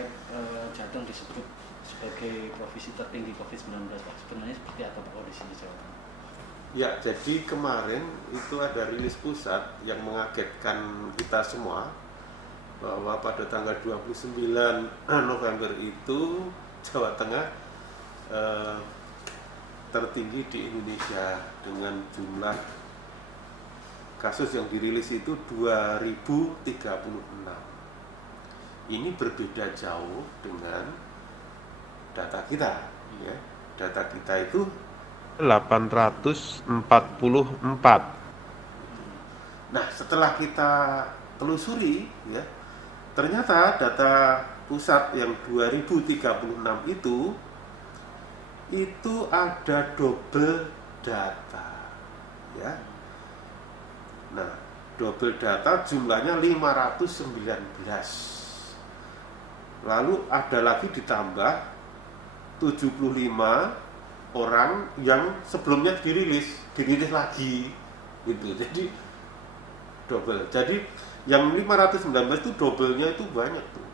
terkait Jateng disebut sebagai provinsi tertinggi COVID-19, Pak. Sebenarnya seperti apa Pak kondisinya Jawa Tengah? Ya, jadi kemarin itu ada rilis pusat yang mengagetkan kita semua bahwa pada tanggal 29 November itu Jawa Tengah tertinggi di Indonesia dengan jumlah kasus yang dirilis itu 2036. Ini berbeda jauh dengan data kita, ya. Data kita itu 844. Nah, setelah kita telusuri, ya, ternyata data pusat yang 2036 itu ada double data, ya. Nah, double data jumlahnya 519. Lalu ada lagi ditambah 75 orang yang sebelumnya dirilis lagi gitu. Jadi double. Jadi yang 519 itu double-nya itu banyak tuh.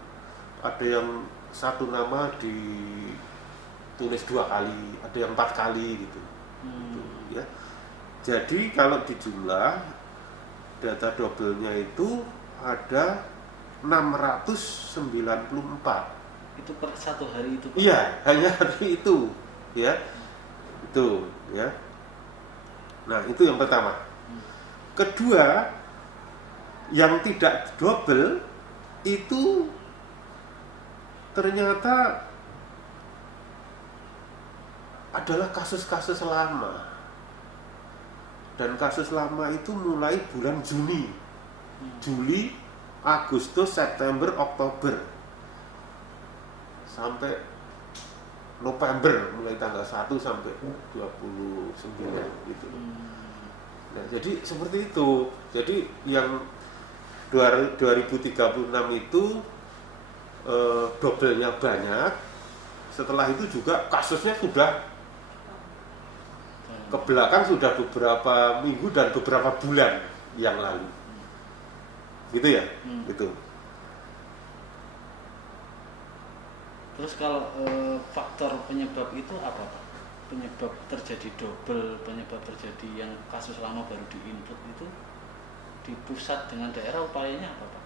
Ada yang satu nama ditulis 2 kali, ada yang 4 kali gitu. Gitu, ya. Jadi kalau dijumlah data double-nya itu ada 694. Itu per satu hari itu Pak? Iya, hanya hari itu, ya. Itu, ya. Nah, itu yang pertama. Kedua, yang tidak double itu ternyata adalah kasus-kasus lama. Dan kasus lama itu mulai bulan Juni, Juli, Agustus, September, Oktober, sampai November, mulai tanggal 1 sampai 29 gitu. Nah, jadi seperti itu. Jadi yang 2036 itu double-nya banyak. Setelah itu juga kasusnya sudah ke belakang, sudah beberapa minggu dan beberapa bulan yang lalu. Gitu ya? Gitu. Terus kalau faktor penyebab itu apa Pak? Penyebab terjadi double, penyebab terjadi yang kasus lama baru diinput itu di pusat dengan daerah, upayanya apa Pak?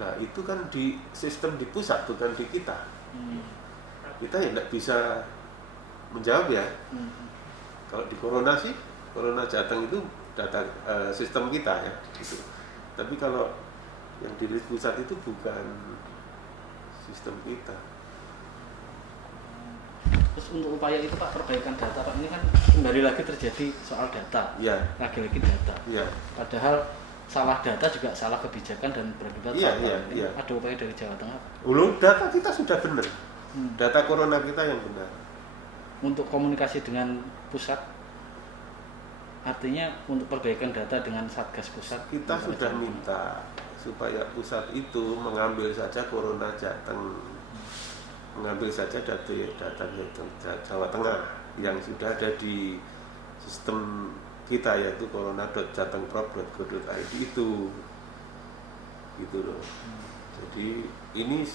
Nah, itu kan di sistem di pusat, bukan di kita. Kita ya nggak bisa menjawab ya. Kalau di Corona sih, Corona Jateng itu data sistem kita ya. Gitu. Tapi kalau yang di pusat itu bukan sistem kita. Terus untuk upaya itu Pak, perbaikan data Pak, ini kan kembali lagi terjadi soal data, Ya. lagi-lagi data. Ya. Padahal salah data juga salah kebijakan dan berakibat fatal. Iya. Ada upaya dari Jawa Tengah Pak? Data kita sudah benar. Data Corona kita yang benar. Untuk komunikasi dengan pusat, artinya untuk perbaikan data dengan Satgas Pusat, kita sudah minta supaya pusat itu mengambil saja Corona Jateng, mengambil saja data Jawa Tengah yang sudah ada di sistem kita, yaitu corona.jatengprov.go.id itu, gitu loh. Jadi ini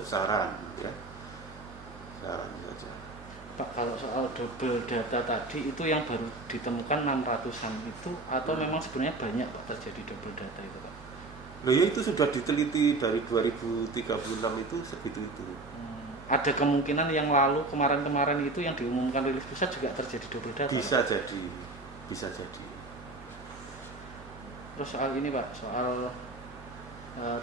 saran ya, saran saja. Pak, kalau soal double data tadi itu yang baru ditemukan 600-an itu atau memang sebenarnya banyak Pak terjadi double data itu Pak? Loh ya, itu sudah diteliti dari 2036 itu segitu itu. Ada kemungkinan yang lalu kemarin-kemarin itu yang diumumkan rilis pusat juga terjadi double data? Bisa Pak? jadi, bisa jadi. Terus soal ini Pak, soal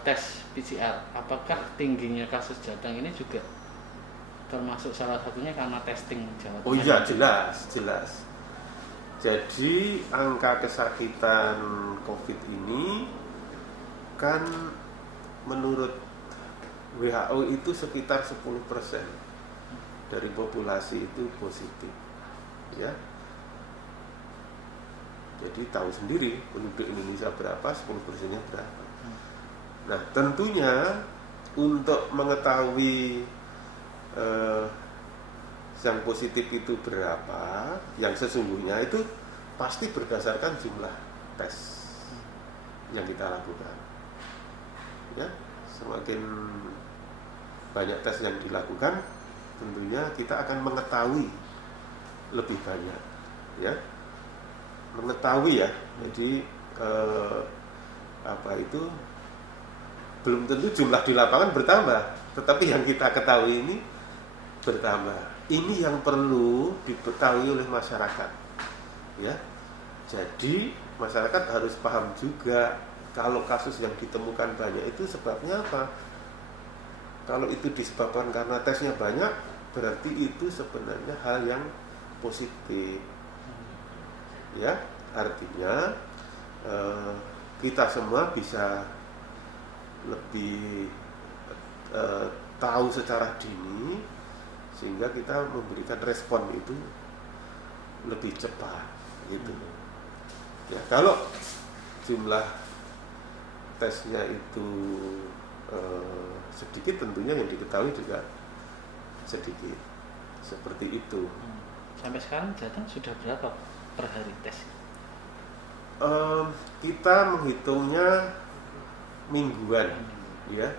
tes PCR, apakah tingginya kasus Jateng ini juga termasuk salah satunya karena testing Jawa Tengah? Oh iya, jelas. Jadi angka kesakitan COVID ini kan menurut WHO itu sekitar 10% dari populasi itu positif, ya. Jadi tahu sendiri penduduk Indonesia berapa, 10%-nya berapa. Nah, tentunya untuk mengetahui yang positif itu berapa, yang sesungguhnya itu pasti berdasarkan jumlah tes yang kita lakukan, ya. semakin banyak tes yang dilakukan, tentunya kita akan mengetahui lebih banyak, ya, mengetahui ya. Jadi belum tentu jumlah di lapangan bertambah, tetapi yang kita ketahui ini bertambah. Ini yang perlu diketahui oleh masyarakat, ya. Jadi masyarakat harus paham juga kalau kasus yang ditemukan banyak itu sebabnya apa. Kalau itu disebabkan karena tesnya banyak, berarti itu sebenarnya hal yang positif, ya. Artinya kita semua bisa lebih tahu secara dini, sehingga kita memberikan respon itu lebih cepat, gitu. Ya, kalau jumlah tesnya itu sedikit, tentunya yang diketahui juga sedikit, seperti itu. Sampai sekarang Jateng sudah berapa per hari tes? Kita menghitungnya mingguan, ya.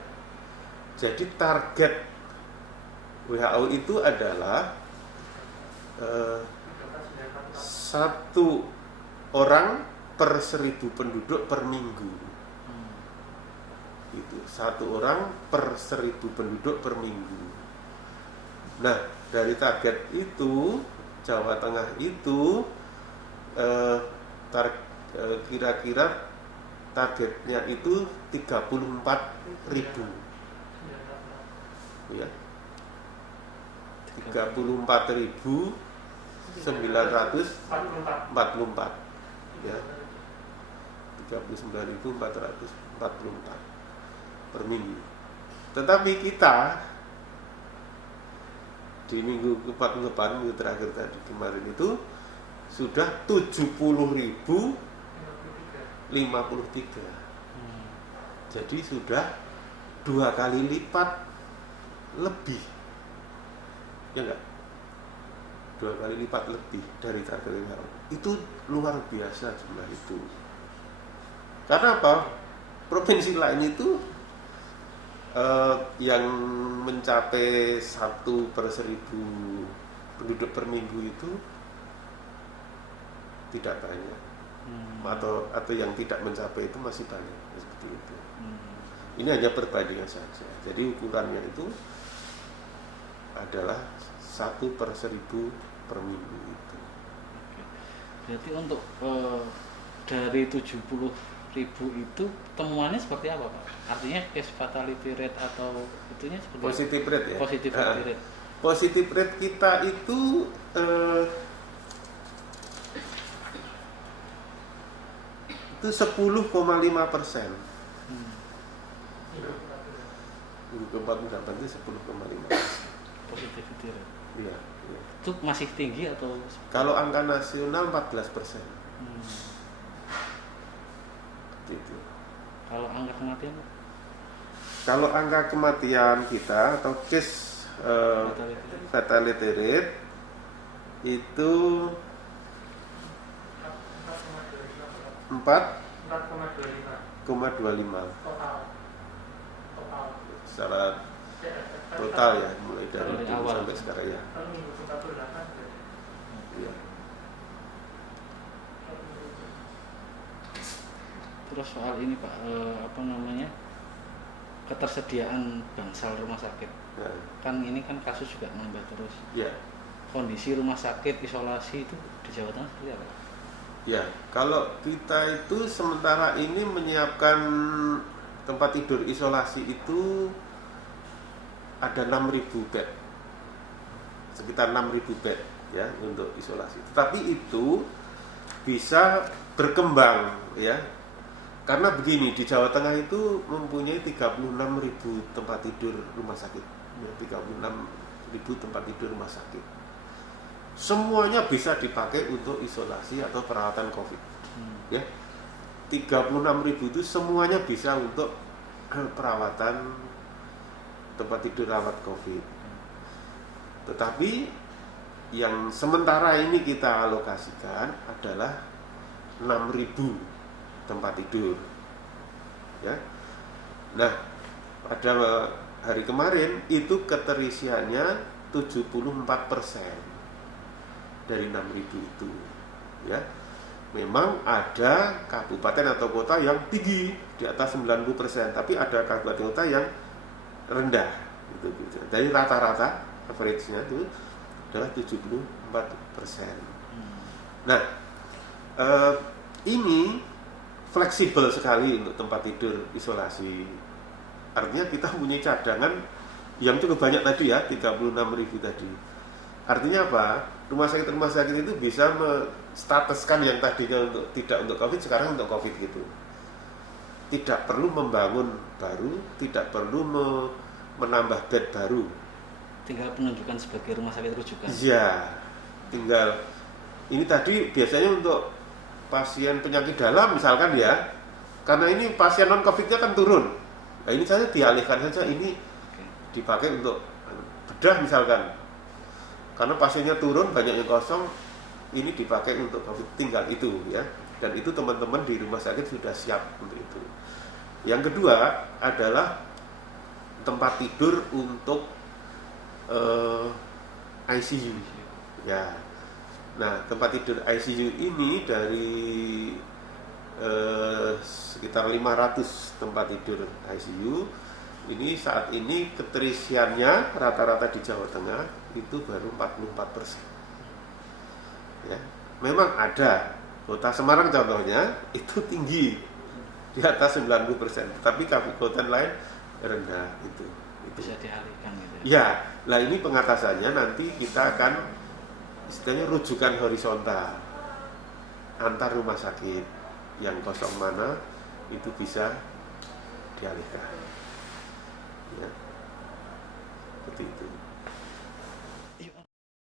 Jadi target WHO itu adalah 1 orang per 1.000 penduduk per minggu. Itu 1 orang per 1.000 penduduk per minggu. Nah, dari target itu Jawa Tengah itu kira-kira targetnya itu 34.000, ya, 34.944, ya, 39.444 per minggu. Tetapi kita di minggu depan, minggu terakhir tadi kemarin itu sudah 70.053. Jadi sudah 2 kali lipat lebih, ya enggak? 2 kali lipat lebih dari target WHO. Itu luar biasa jumlah itu. Karena apa? Provinsi lain itu yang mencapai 1 per 1.000 penduduk per minggu itu tidak banyak, atau yang tidak mencapai itu masih banyak, seperti itu. Ini hanya perbandingan saja. Jadi ukurannya itu adalah 1 per 1.000 per minggu itu. Jadi untuk dari 70.000 itu temuannya seperti apa, Pak? Artinya case fatality rate atau itunya seperti positive rate, ya. Positivity rate. Positive rate kita itu 10,5%. Minggu keempat mendapat itu 10,5%. Positivity rate. Iya. Itu masih tinggi atau? Kalau angka nasional 14%. Gitu. Kalau angka kematian? Kalau angka kematian kita atau case fatality rate itu 4,25 secara total, ya, mulai dari dulu sampai sekarang, ya. Ya. Terus soal ini, Pak, ketersediaan bangsal rumah sakit, Ya. kan ini kan kasus juga nambah terus. Ya. Kondisi rumah sakit isolasi itu di Jawa Tengah seperti apa? Ya, kalau kita itu sementara ini menyiapkan tempat tidur isolasi itu ada 6.000 bed, sekitar 6.000 bed, ya, untuk isolasi. Tetapi itu bisa berkembang, ya, karena begini, di Jawa Tengah itu mempunyai 36.000 tempat tidur rumah sakit, ya, 36.000 tempat tidur rumah sakit. Semuanya bisa dipakai untuk isolasi atau perawatan COVID, ya. 36.000 itu semuanya bisa untuk perawatan tempat tidur rawat COVID. Tetapi yang sementara ini kita alokasikan adalah 6.000 tempat tidur, ya. Nah, pada hari kemarin itu keterisiannya 74% dari 6.000 itu, ya. Memang ada kabupaten atau kota yang tinggi di atas 90%, tapi ada kabupaten kota yang rendah gitu. Jadi rata-rata average-nya itu adalah 74%. Nah, ini fleksibel sekali untuk tempat tidur isolasi. Artinya kita punya cadangan yang cukup banyak tadi ya, 36.000 tadi. Artinya apa? Rumah sakit itu bisa menstatuskan yang tadinya tidak untuk COVID, sekarang untuk COVID gitu. Tidak perlu membangun baru, tidak perlu menambah bed baru. Tinggal penunjukan sebagai rumah sakit rujukan. Iya, tinggal. Ini tadi biasanya untuk pasien penyakit dalam misalkan ya, karena ini pasien non COVID-nya kan turun. Nah ini saja dialihkan saja, ini dipakai untuk bedah misalkan. Karena pasiennya turun, banyak yang kosong, ini dipakai untuk COVID, tinggal itu ya. Dan itu teman-teman di rumah sakit sudah siap untuk itu. Yang kedua adalah tempat tidur untuk ICU ya. Nah, tempat tidur ICU ini dari sekitar 500 tempat tidur ICU ini saat ini keterisiannya rata-rata di Jawa Tengah itu baru 44%. Ya, memang ada kota Semarang contohnya itu tinggi di atas 90%, tapi kabupaten lain rendah itu. Bisa dialihkan gitu. Ya, lah ini pengatasannya nanti kita akan istilahnya rujukan horizontal antar rumah sakit yang kosong mana itu bisa dialihkan. Ya, seperti itu.